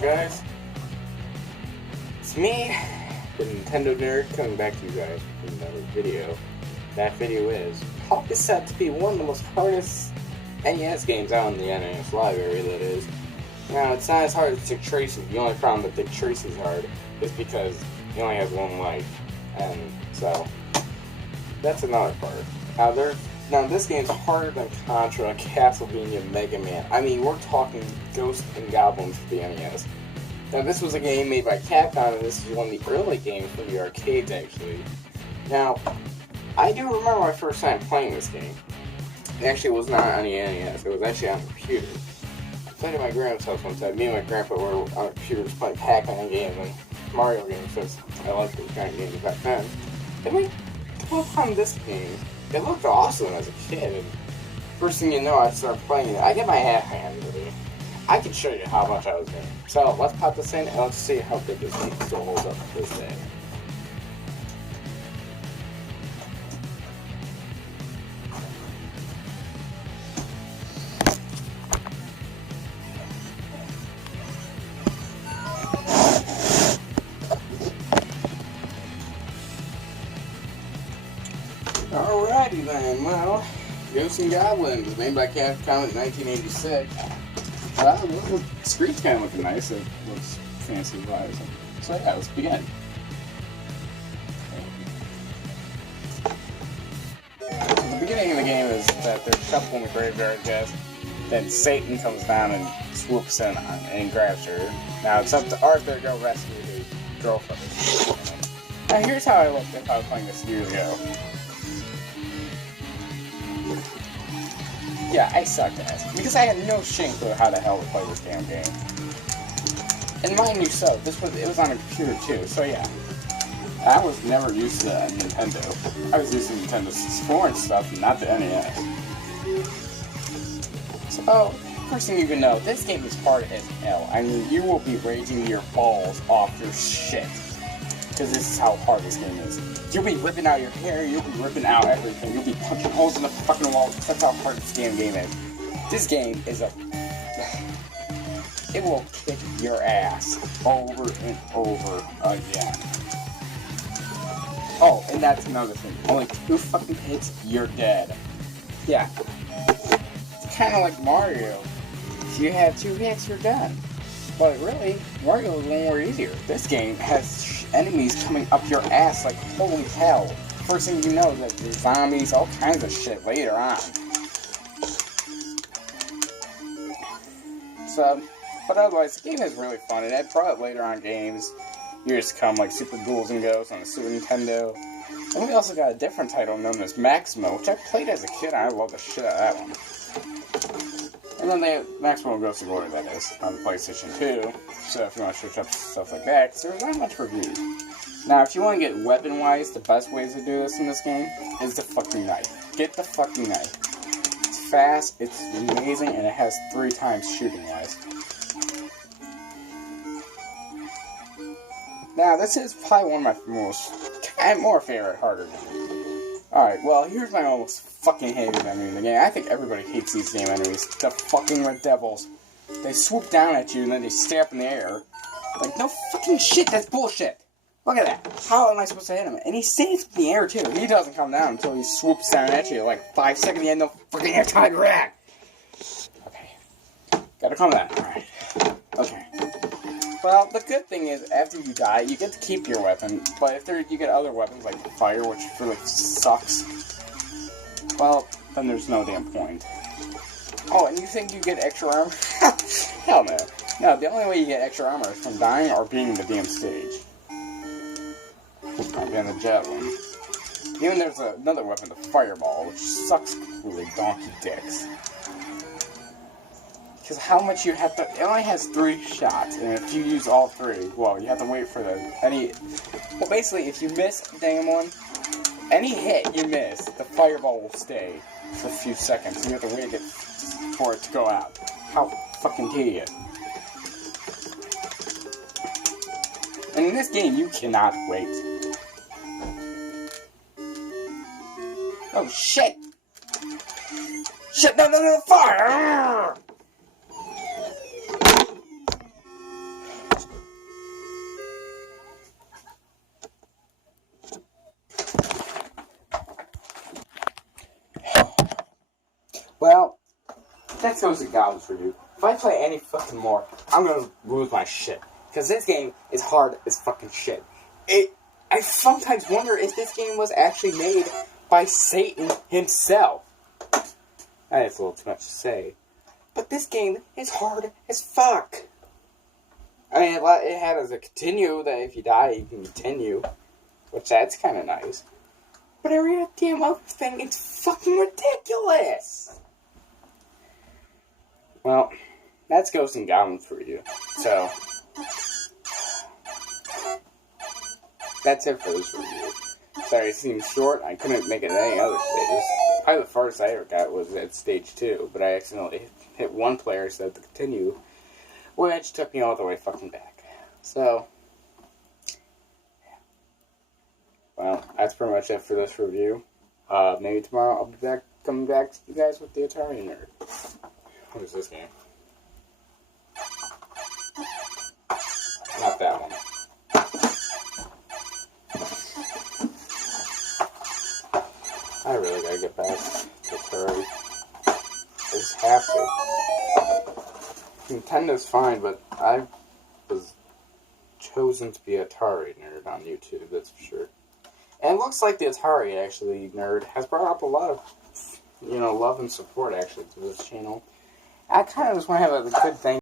up, guys? It's me, the Nintendo Nerd, coming back to you guys with another video. That video is probably set to be one of the most hardest NES games out in the NES library, that is. Now, it's not as hard as Dick Tracy. The only problem with Dick Tracy's hard is because he only has one life. And so, that's another part. Now, this game's harder than Contra, Castlevania, Mega Man. I mean, we're talking Ghosts and Goblins for the NES. Now, this was a game made by Capcom, and this is one of the early games for the arcades, actually. Now, I do remember my first time playing this game. It actually was not on the NES, it was actually on the computer. I played at my grandma's house one time. Me and my grandpa were on the computer just playing Pac-Man games and Mario games, since I liked those kind of games back then. And we came upon this game. It looked awesome as a kid, and first thing you know, I started playing it. I get my ass handed to me. I can show you how much I was doing. So, let's pop this in, and let's see how good this game still holds up to this day. Alrighty then, well, Ghosts and Goblins was made by Capcom in 1986. Well, the screen's kind of looking nice, it looks fancy-wise. So yeah, let's begin. The beginning of the game is that there's a couple in the graveyard, guess. Then Satan comes down and swoops in on and grabs her. Now it's up to Arthur to go rescue his girlfriend. Now here's how I looked if I was playing this years ago. Yeah, I sucked ass. Because I had no shame for how the hell to play this damn game. And mind you so, it was on a computer too, so yeah. I was never used to Nintendo. I was used to Nintendo 64 and stuff, not the NES. So, first thing you can know, this game is hard as hell. I mean, you will be raging your balls off your shit. Because this is how hard this game is. You'll be ripping out your hair, you'll be ripping out everything, you'll be punching holes in the fucking wall. That's how hard this damn game is. This game is it will kick your ass over and over again. Oh, and that's another thing. Only 2 fucking hits, you're dead. Yeah. It's kind of like Mario. If you have 2 hits, you're done. But really, Mario is a little more easier. This game has enemies coming up your ass like holy hell. First thing you know, that there's zombies, all kinds of shit later on. So, but otherwise, the game is really fun, and it brought later on games years to come, like Super Ghouls and Ghosts on the Super Nintendo. And we also got a different title known as Maximo, which I played as a kid, and I love the shit out of that one. And then they have Maximo Ghost of Glory, that is, on the PlayStation 2. So if you want to switch up stuff like that, because there's not much reviews. Now, if you want to get weapon-wise, the best ways to do this in this game is the fucking knife. Get the fucking knife. It's fast, it's amazing, and it has 3 times shooting-wise. Now, this is probably one of my more favorite harder games. Alright, well, here's my almost fucking hated enemy in the game. I think everybody hates these game enemies. The fucking Red Devils. They swoop down at you and then they stay up in the air. Like, no fucking shit, that's bullshit. Look at that. How am I supposed to hit him? And he stays in the air, too. He doesn't come down until he swoops down at you. Like, 5 seconds, you have no fucking anti rack. Okay. Gotta calm down. Alright. Okay. Well, the good thing is, after you die, you get to keep your weapon, but if you get other weapons, like fire, which really sucks, well, then there's no damn point. Oh, and you think you get extra armor? Hell no. No, the only way you get extra armor is from dying or beating the damn stage. Again, the javelin. Even there's another weapon, the fireball, which sucks completely donkey dicks. Because how much you have to... It only has 3 shots, and if you use all 3, well, you have to wait for well, basically, if you miss a damn one, any hit you miss, the fireball will stay for a few seconds. You have to wait for it to go out. How fucking tedious. And in this game, you cannot wait. Oh, shit! Shit, no, fire! Well, that goes to Goblins for you. If I play any fucking more, I'm gonna lose my shit. Because this game is hard as fucking shit. I sometimes wonder if this game was actually made by Satan himself. That's a little too much to say. But this game is hard as fuck. I mean, it had as a continue that if you die, you can continue. Which, that's kind of nice. But every damn other thing, it's fucking ridiculous! Well, that's Ghosts and Goblins for you. So, that's it for this review. Sorry, it seems short. I couldn't make it any other stages. Probably the farthest I ever got was at stage 2, but I accidentally hit one player instead of the continue, which took me all the way fucking back. So, well, that's pretty much it for this review. Maybe tomorrow I'll be coming back to you guys with the Atari Nerd. What is this game? Not that one. I really gotta get back to Atari. I just have to. Nintendo's fine, but I was chosen to be an Atari nerd on YouTube, that's for sure. And it looks like the Atari, actually, nerd, has brought up a lot of, love and support, actually, to this channel. I kind of just want to have a good thing.